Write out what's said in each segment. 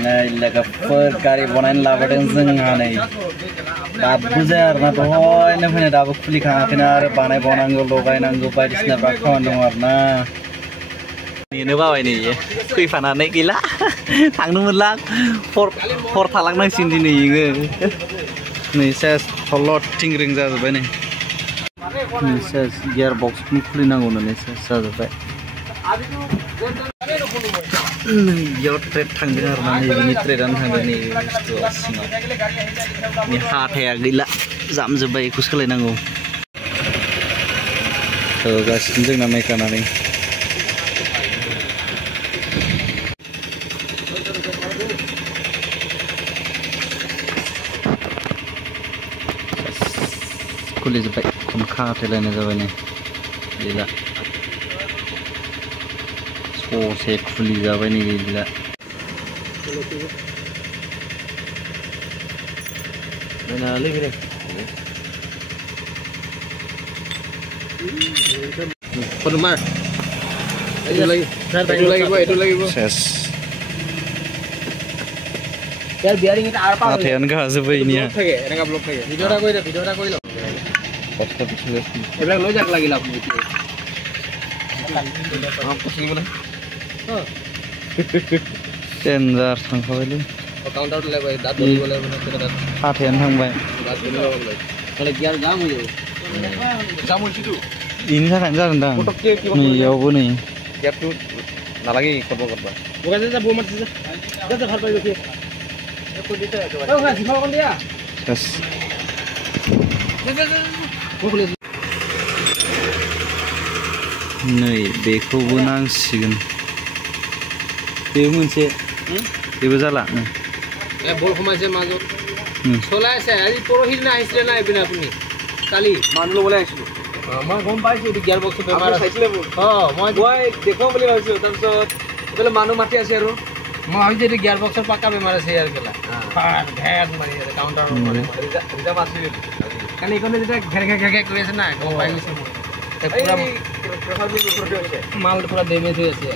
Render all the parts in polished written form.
Nah, laga per kari bonain labaran zengah nih. Dap bujar na to hoy na phane dap khuli kha phane ar banai bonango logai nango baidisna bakhawan dong arna. Ni no babai ni kui phananai gila. Thangno monla for thalangnaंसिन दिनै इङो. Ni ses tholot tingring जाजोबबाय नै. Ni ses gearbox खुलिनांगौ नै ses जाजोबबाय. Yo trade थांदों आरोना नैबेनि ट्रेडानो थांदों नै बुस्थुआ सिङाव नि हाथाया गैला जामजोबबाय बेखौ सोलायनांगौ गासिनो जोंना नायखानानै खुलिजोबबाय खमखा हाथायलायनाय जाबाय नै गैला ससे खुलि जाबाय नै गैला Mana lagi ni? Penuh Itu lagi bu. Ses. Biar biarin kita apa? Latihan kah seperti ini ya? Enggak blok lagi. Video koi lo. Pasti bisa. Bilang lo jak lagi lah begitu. Apa sih mana? Sensor tangkap ini. Counter le bhai dat boli bole bana tera hathyan thangbai dat boli bole kale gear jam hoye jam hoichi tu ini sakan jaran da ni yabu ni gap tu nalagi korbo bukan ja bo mat ja ja bhar pai beki ko dite ekbar ha dikha kon dia yes ko khule nei beko bunang sigen be moनसे बेबो जाला ए बल खमायसे माजो सोलायसे আজি পৰহিৰ না আহিছিলে না এবিনা আপুনি কালি মানুহ লবলে আহিছিল মই গম পাইছো এই গিয়াৰ বক্স বেমাৰ চাইছিলে মই দেখো বুলি ভাবিছো তাৰপিছত এবেলে মানুহ মাতি আছে আৰু মই ভাবিছো এই গিয়াৰ বক্সৰ পাকা বেমাৰ আছে ইয়াৰ কেলা ঘেৰ মাৰি কাউন্টাৰ মাৰি ৰিজা মাছি কালি ইকনে যেটা ঘেৰ কৰি আছে না গম পাই গৈছো পুৰা মাল পুৰা ড্যামেজ হৈ আছে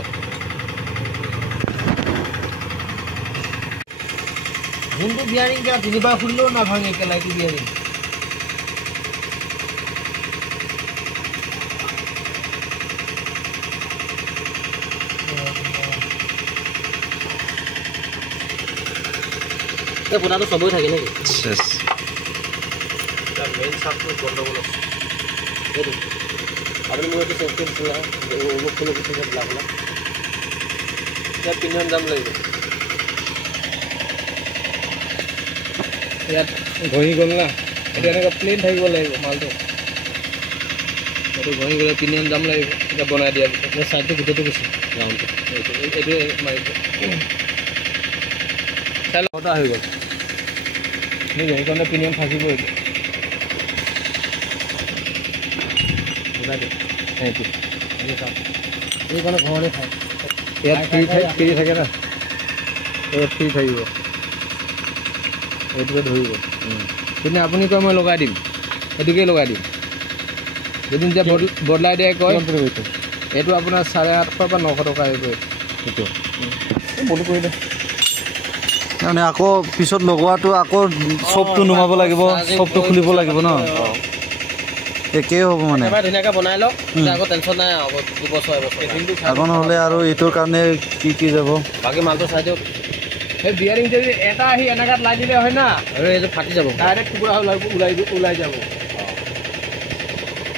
Hindu biaring क्या तिनीबा खुल्लो ना भांगे के लाइट बियरिंग तो पुना तो सबই থাকে নাকি শেষ তার মেইন সাপ্লাই গন্ডগোল এই আপনি মনে হচ্ছে সেফটি ছিল ও কোনো কিছু লাগলা এটা পিনিয়ন দাম লাগবে ইয়াত ঘহি গল না এটা এনেকা প্লেন থাকিব লাগিব মালটো এটো ঘহি গলে পিনিয়ন দাম লাগিব এটা বনাই দিয়া এই সাইডটো গুটেটো গৈছে ৰাউন্ডটো এটো মাৰিব চাল ওটা হৈ গল নি এইকনে পিনিয়ন থাকিব এটো ওটা দে এইটো এইকনে ঘৰলে খায় ইয়াত ফ্ৰী থাকে না এই ফ্ৰী থাকিব এইটোকে ধৰিব কিন্তু আপুনি কয় মই লগাই দিম এটোকে লগাই দিম যদি যে বদলাই দিয়ে কয় এইটো আপোনাৰ 850 বা 900 টকা আহিব এইটো বলি কৰি দে মানে আকৌ পিছত লগোৱাটো আকৌ সবটো নুমাব লাগিব সবটো খুলিব লাগিব ন একে হ'ব মানে এবাৰ ধুনীয়াকৈ বনাই লওক আকৌ টেনচন নাই হ'ব 2 বছৰ আগন হ'লে আৰু এইটোৰ কাৰণে কি যাব বাকি মালটো চাই দিয়ক এই বিয়াৰিং যদি এটা আহি এনাগাত লাই দিলে হয় না আৰু এই যে ফাটি যাব ডাইৰেক্ট টুকুৰা ওলাই যাব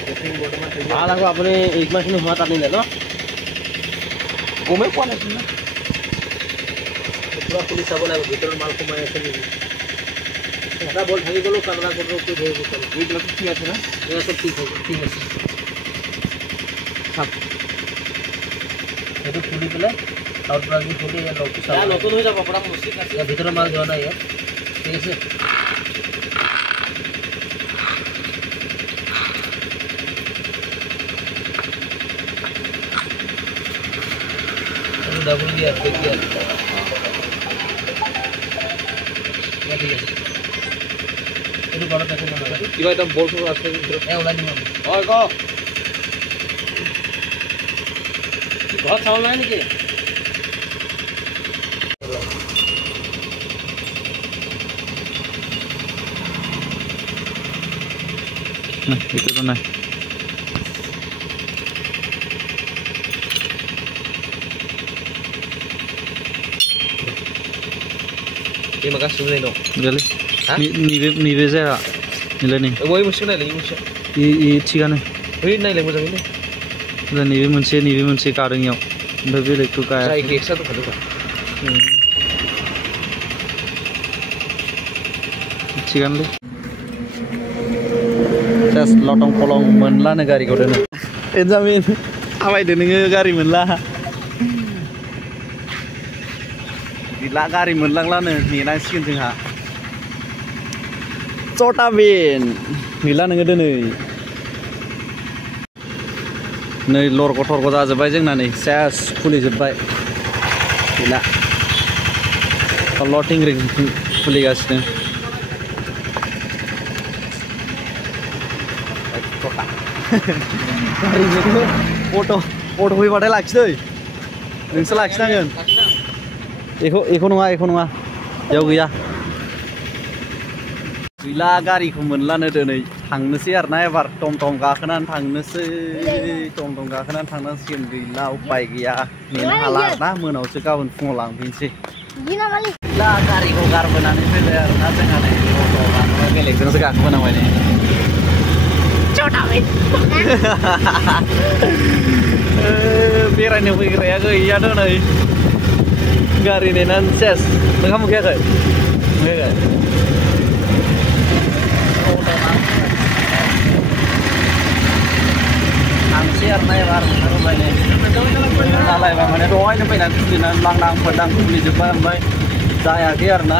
সেটিং বৰ্তমান ভাল আকৌ আপুনি এক মাহখিনি হোৱা টানিলে ন গমে পোৱা নাছিল না পুৰা পুলিচ চাব লাগিব ভিতৰৰ মাল সোমাই আছে নেকি এটা বল ভাগি গ'লো কামৰা কৰিব কি ধৰিব এইবিলাক কি আছে না এই সব ঠিক আছে সব এটো খুলি পেলাই आउट ब्रागी खोली या लोग या नतुन हो যাব বড় মুশকিল আছে या ভিতরে মাল দেওয়া নাই ঠিক আছে ডাবল দিয়া দেখি আছে ঠিক আছে এটো বড় দেখো না কিবা এটা বল শুরু আছে এ ওলা দিম ওই গো ঘর চাও নাই নাকি Nah, itu tuh nah. Ini makas sungai dong. Gali. Ni bezera. Nilai nih. Woi musuh lagi musuh. I थिगानो. Woi naik lagi musuh ini. दा नैबे मोनसे गादों इयाव ओमफ्राय बेलेगखौ गाया जायखौ एक्सट्रा दंखादों थिगानोलै जास्ट लटं पलं मोनलानो गारिखौ दोनो एनजामिन थाबायदो नोङो गारि मोनला गैला गारि मोनलांलानो नेनांसिगोन जोंहा चटाबिन गैला नोङो दिनै नै लरग' थरग' जाजोब्बाय जोंना नै सेस खुलिजोब्बाय गैला लटिंरिं खुलिगासिनो अट' फैबाथाय लाखिदै नोंसो लाखिनांगोन एखौ नङा बेयाव गैया गैला गारिखौ मोनलानो दिनै थांनोसै आरोना एबार टमटम गाखोनानै थांनोसै टमटम गाखोनानै थांनांसिगोन गैला उपाय गैया नेनो हाला आरोना मोनायावसो गाबोन फुङाव लांफिनसै गैला गारिखौ गारबोनानै फैबाय आरोना जोंहा नै अट' गाखोबाय बेलेगजोंसो गाखोबोनांबाय नै बेरायनो फैग्राया गैयाथ' नै गारि नेनानै सेस ओंखाम उखैयाखै थांसै आरोना एबार नालायबाय माने दहायनो फैनानै खुलिनानै लांदां फोरदां खुलिजोब्बाय ओमफ्राय जायाखै आरोना